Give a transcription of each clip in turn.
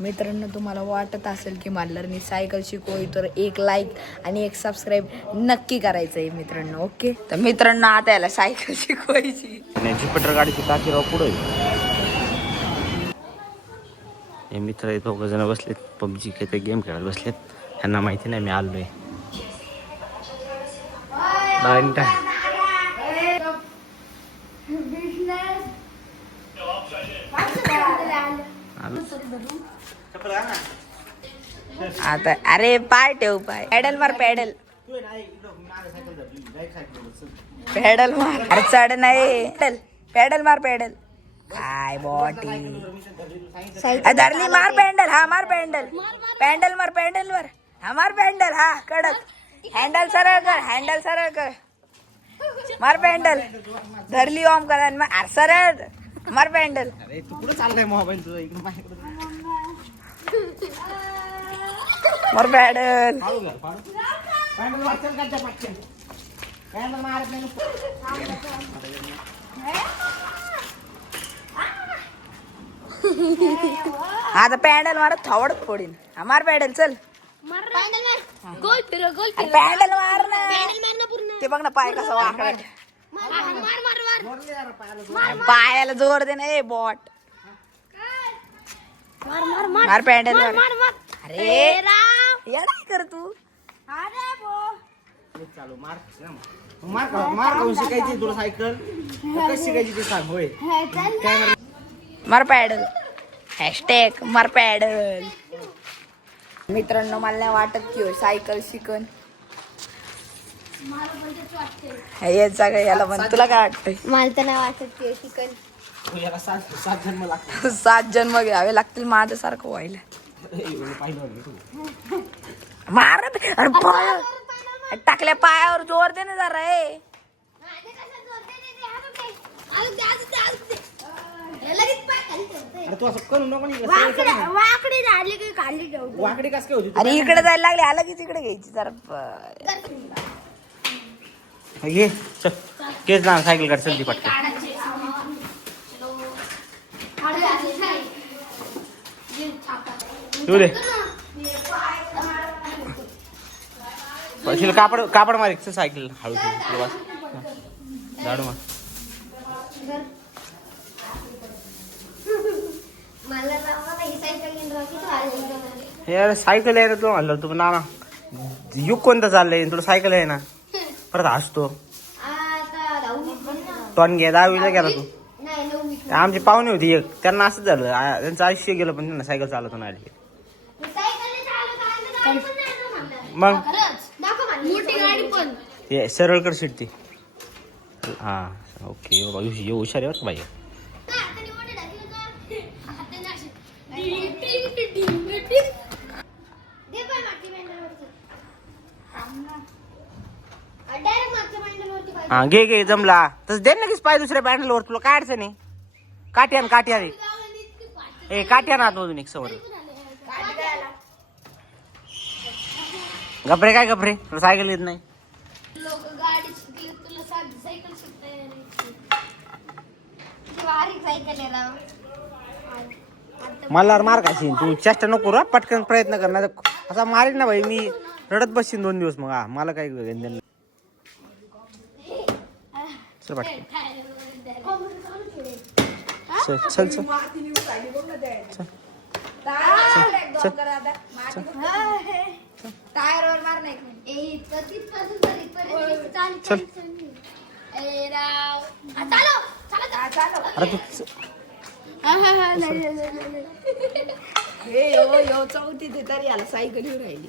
मित्रांनो तुम्हाला वाटत असेल की माल्लरनी सायकल शिकवली तर एक लाईक आणि एक सबस्क्राईब नक्की करायचं आहे मित्रांनो. ओके तर मित्रांनो आता याला सायकल शिकवायची. ज्युपिटर गाडीची टाकी राव पुढे हे मित्र दोघ जण बसलेत पबजी काही गेम खेळत बसलेत. त्यांना माहिती नाही मी आलोय. आता अरे पाय ठेव पाय पॅडल मार पॅडल पॅडल मार अरे चढ नाही पॅडल मार पॅडल काय बॉटी धरली मार पॅन्डल हा मार पॅन्डल पॅन्डल मार पॅन्डल वर हा मार पॅन्डल हा कडक हँडल सरळ कर मार पॅन्डल धरली ओम करा अरे सरळ मार पॅन्डल मार पॅडल आता पॅन्डल मारत थवडत पडीन मार पॅडल चल पॅन्डल मार ना ते बघ ना पाय कसा वाकडा पायाला जोर दे ना ए बॉट मार पॅन्डल अरे येडा कर तू चालू मार शिकायची तुला सायकल कशी शिकायची ते सांग. होय मार पॅडल हॅशटॅग मार पॅडल. मित्रांनो मला नाही वाटत की सायकल शिकन येत जागा याला पण तुला काय वाटतंय? मला तर नाही वाटत की शिकन. 7 जन्म घ्यावे लागतील माझ्यासारखं व्हायला. मार अरे पाय टाकल्या पायावर जोर दे ना जरा ए अरे इकडे जायला लागले आलं की तिकडे घ्यायची जरा घे चल केस ना सायकल काढ चल ती पटकन. तू दे कापड मार एक सायकल हळू झाडू मार. यार सायकल आहे ना तू म्हणलं तू ना युग कोणतं चाललंय तुला सायकल आहे ना परत हसतो टॉन घ्या 10वीला गेला तू. आमची पाहुणे होती एक त्यांना असंच झालं त्यांचं आयुष्य गेलं पण त्यांना सायकल चालवतो नाही आली. मग हे सरळ कर शिट ती हा ओके हुशार आहे बाई. हा घे जमला तसं दे ना की पाय दुसऱ्या पॅन्डलवर तुला काय अडचण आहे. काठ्या ए काठ्या ना आतमधून एक सवड गपरे काय गपरे तुला सायकल येत नाही. मला मार खाशील तू चेष्टा नको रा पटकन प्रयत्न करणार असा मारीन ना भाई मी रडत बसशील 2 दिवस मग मला काय चल पटकन चल टायरवर मार नाही चल अरे तू चौथी तरी याला सायकल येऊन राहिली.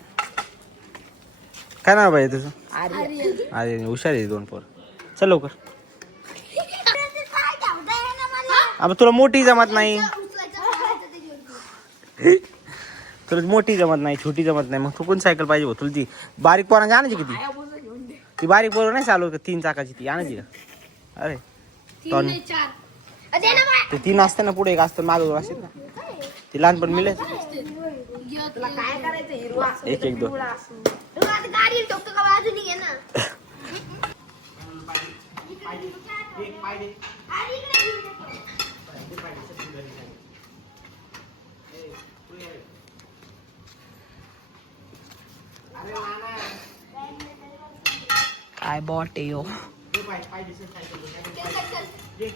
काय नाव पाहिजे तुझं? अरे अरे हुशार आहे 2 पोर. चल लवकर अब तुला मोठी जमत नाही छोटी जमत नाही मग तू कोण सायकल पाहिजे तुला ती बारीक पोरांची आणायची किती ती बारीक पोरं नाही चालू 3 चाकाची ती आणायची का. अरे ते 3 असते ना पुढे एक असतं मागं असेल ना ती लहानपण मिळेल. एक 2 Hey, काय बॉट आहे यो.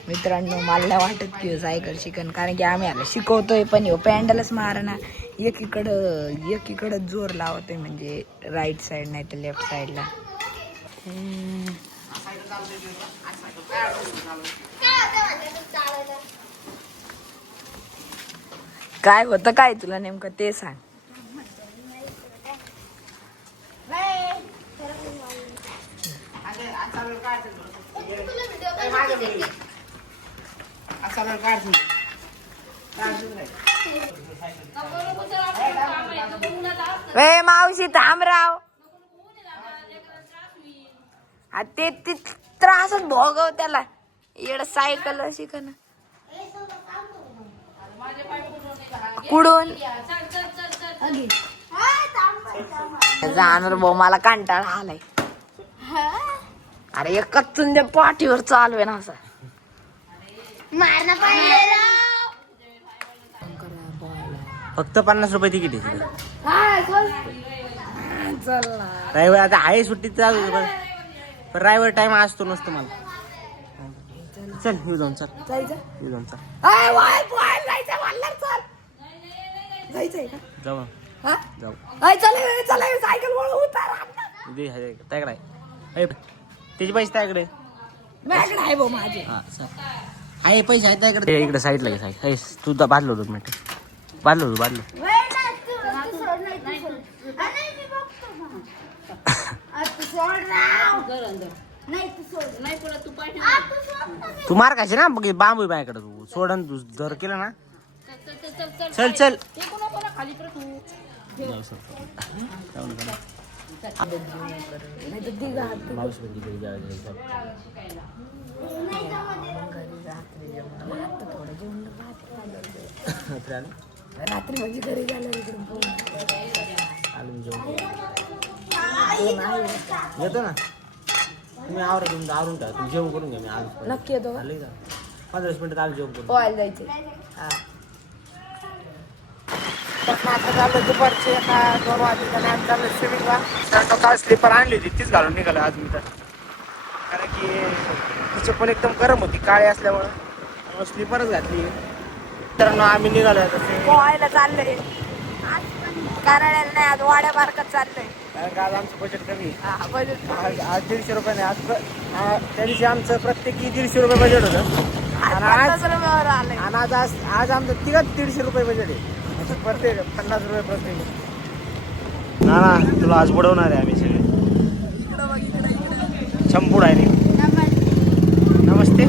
मित्रांनो मला नाही वाटत की सायकल शिकन, कारण की आम्ही आला शिकवतोय पण यो पॅन्डलच मारना. एकीकडं जोर लावतोय, म्हणजे राईट साईड नाही तर लेफ्ट साईडला. काय होतं काय तुला नेमकं ते सांग. वे मावशी थांबराव, ते त्रासच भोगव त्याला. येड सायकल शिकन कुडून जाणार भाऊ, मला कंटाळा आलाय. अरे एक कच्चून त्या पाठीवर चालवे ना असं. फक्त 50 रुपये तिकीट आहे. चल ड्रायव्हर आता आहे सुट्टीत चालू, पण ड्रायव्हर टाइम असतो नसतो मला. चल येऊ जाऊन, चल जायचं येऊ जाऊन, चल जायचंय का? जाऊ हा जाऊ. चला सायकल वळू उतार. त्याकडे आहे त्याचे पैसे त्याकडे माझ्याकडे आहे भाऊ माझे. हा चल आहे पैसे आहेत त्याकडे. इकडे साईडला घे साईड. तू तर बांधलो होतो मिनिट, बांधलो. तू मार खायचे ना बांबू माझ्याकडे. तू सोडन तू जर केलं ना. चल चल रात्री म्हणजे घरी झालं येतो ना तुम्ही. आवरून टाका तुम्ही, जेवण करून घ्या. मी आज नक्की येतो. 15 मिनिटात आलं जेवण करून. पोहायला जायचे. आता चाललं दुपारचे 2 वाजता चाललं स्विमिंगला. काल स्लीपर आणली होती तीच घालून निघालं आज मी तर, कारण की तिची पण एकदम गरम होती काळी असल्यामुळं स्लीपरच घातली. तर आम्ही निघालो तसे पोहायला चाललंय. करायला नाही, आज वाड्या बारकात चाललंय. कारण का आज आमचं बजेट कमी आहे. बजेट आज 150 रुपये नाही. त्या दिवशी आमचं प्रत्येकी 150 रुपये बजेट होतं. आणि आज आमचं तिघात 150 रुपये बजेट आहे. प्रत्येक 50 रुपये प्रत्येक. ना तुला आज बुडवणार आहे आम्ही सगळे. चंपूड आहे. नमस्ते.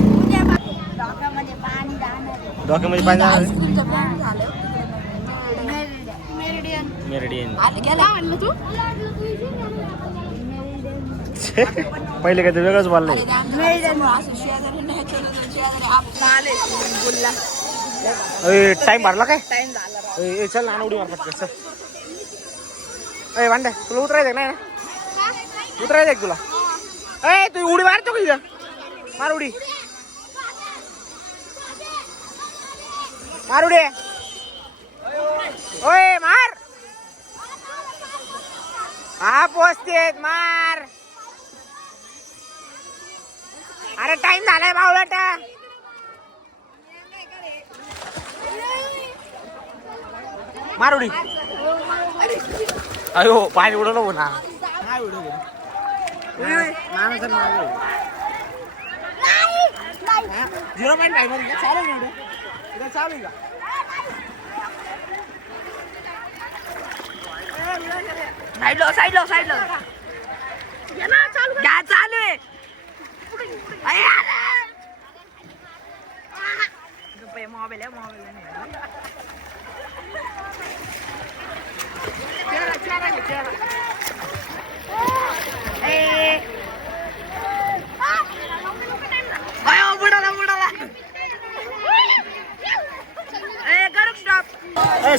डोक्यामध्ये पाणी जाणार. मेरिडियन पहिले काय ते वेगळंच बोललंय. टाइम भरला काय? टाइम झाला. चल ना उडी मार पटकन चल. अय वांड्या तुला उतरायचं नाही ना? उतरायचं तुला? अय तू उडी मारतो का इथं? मार उडी. मार उडी. ओय मार. हा पोचते मार. अरे टाइम झालाय बावळटा. मार उडी. अयो पाणी उडवलं हो ना. काय उडवलं? झिरो पॉईंट फाईव्ह मध्ये चालेल ना? उद्या चालू का? साईडला चालू आहे. मोबाईल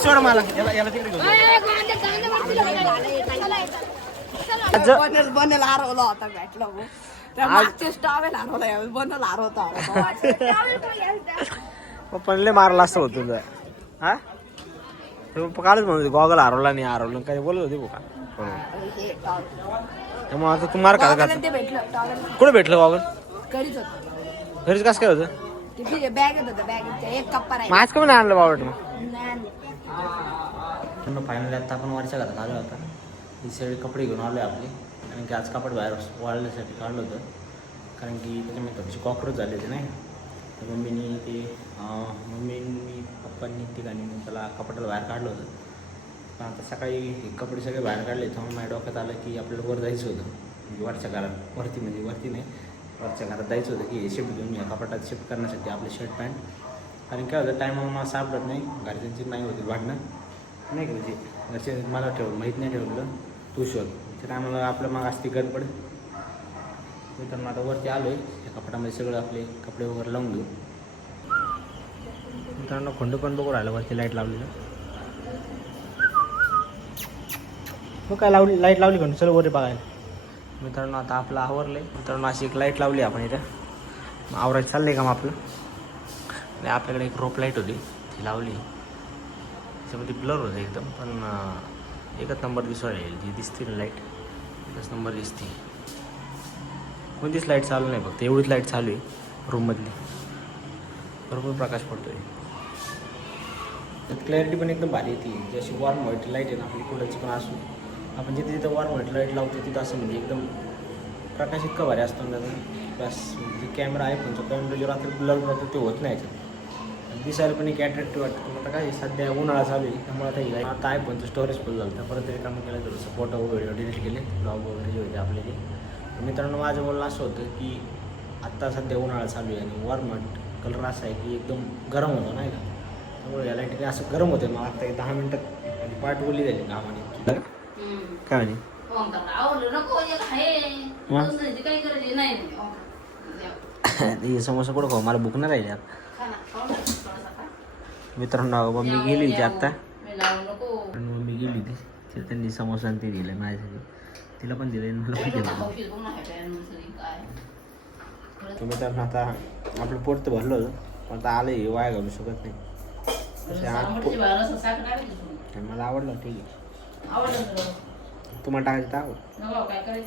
सोड मला याला तिकडे बनल हरवला होता. भेटला मागचेच टावेल हरवला, बनल हरवता. पप्पाने मारला असं होतं तुझं. हा कालच म्हणत होते गॉगल हरवला नाही, हरवलं काय बोलत होते का? हे टॉवेल. त्यामुळे आता तू मार खात गॉगल ते भेटलं टॉवेल कुठे भेटलं गॉगल घरीच होतं घरीच कसं काय होतं ते बॅगेत होतं बॅगेत एक कप्पा राहिला माझ कमी नाही आणलं बाबा मग नाही आणलं. फायनली आता आपण वरच्या घरात आलो होता ही सगळे कपडे घेऊन आलो आहे आपले कारण की आज कपडे बाहेर वाळण्यासाठी काढलं होतं कारण की त्याच्यामध्ये थोडेसे कॉक्रोच झाले होते नाही तर मम्मीनी ते मम्मीनी पप्पांनी तिघांनी मग त्याला कपड्याला बाहेर काढलं होतं पण आता सकाळी हे कपडे सगळे बाहेर काढले तर माझ्या डोक्यात आलं की आपल्याला वर जायचं होतं म्हणजे वरच्या घरात वरती नाही वरच्या घरात जायचं होतं की हे शिफ्ट घेऊन या कपाटात शिफ्ट करण्यासाठी आपले शर्ट पॅन्ट कारण काय होतं टायमाला मला सापडत नाही घरच्यांची नाही होती भांडणं नाही का म्हणजे घरचे मला माहीत नाही ठेवलं तू शोध त्या टायमाला आपलं मग असते गडबड मित्रांनो आता वरती आलो आहे त्या कपाटामध्ये सगळं आपले कपडे वगैरे लावून घेऊ मित्रांनो खंड पण बघू राहिलं वरती लाईट लावलेलं मग काय लावली लाईट लावली खंड चल वर बघायला मित्रांनो आता आपलं आवरलं आहे मित्रांनो अशी एक लाईट लावली आपण इथं मग आवरायचं चाललं आहे का मग आपलं आणि आपल्याकडे एक रोप लाईट होती ती लावली त्याच्यामध्ये ब्लर होतं एकदम पण एकच नंबर दिसायला येईल जी दिसते ना लाईट एकच नंबर दिसते कोणतीच लाईट चालू नाही फक्त एवढीच लाईट चालू आहे रूममधली भरपूर प्रकाश पडतो आहे त्यात क्लॅरिटी पण एकदम भारी येते जशी वॉर्म व्हाईट लाईट आहे ना आपली कुठंची पण असू आपण जिथे जिथं वॉर्म व्हाईट लाईट लावतो तिथं असं म्हणजे एकदम प्रकाश इतका भारी असतो ना त्याचा बस जे कॅमेरा आहे पण कॅमेरा जो रात्री ब्लर राहतो ते होत नाही याच्यात दिसायला पण एक अट्रॅक्टिव्ह वाटतं पण आता काय सध्या उन्हाळा चालू आहे त्यामुळे आता ही आता आहे पण स्टोरेज फुल झालं तर परत रिकामं केलं थोडंसं फोटो व्हिडिओ डिलीट केले ब्लॉग वगैरे जे होते आपले ते मित्रांनो माझं बोलणं असं होतं की आत्ता सध्या उन्हाळा चालू आहे आणि वॉर्म कलर असा आहे की एकदम गरम होतो नाही का त्यामुळे या लाईटीने असं गरम होतं मग आता 10 मिनटात आणि पाठ बोलली झाली कामाने काय म्हणे हे समोसा कुठं खाऊ मला भूक नाही राहिली आता मित्रांनो मम्मी गेली होती आत्ता मम्मी गेली होती तिला त्यांनी समोसा आणि ते दिलं माझ्यासाठी तिला पण दिलं मला पण दिलं मित्रांनो आता आपलं पोट तर भरलं होतं पण आता आलं हे वाया घालू शकत नाही मला आवडलं ठीक आहे तुम्हाला टाकायचं तर आवड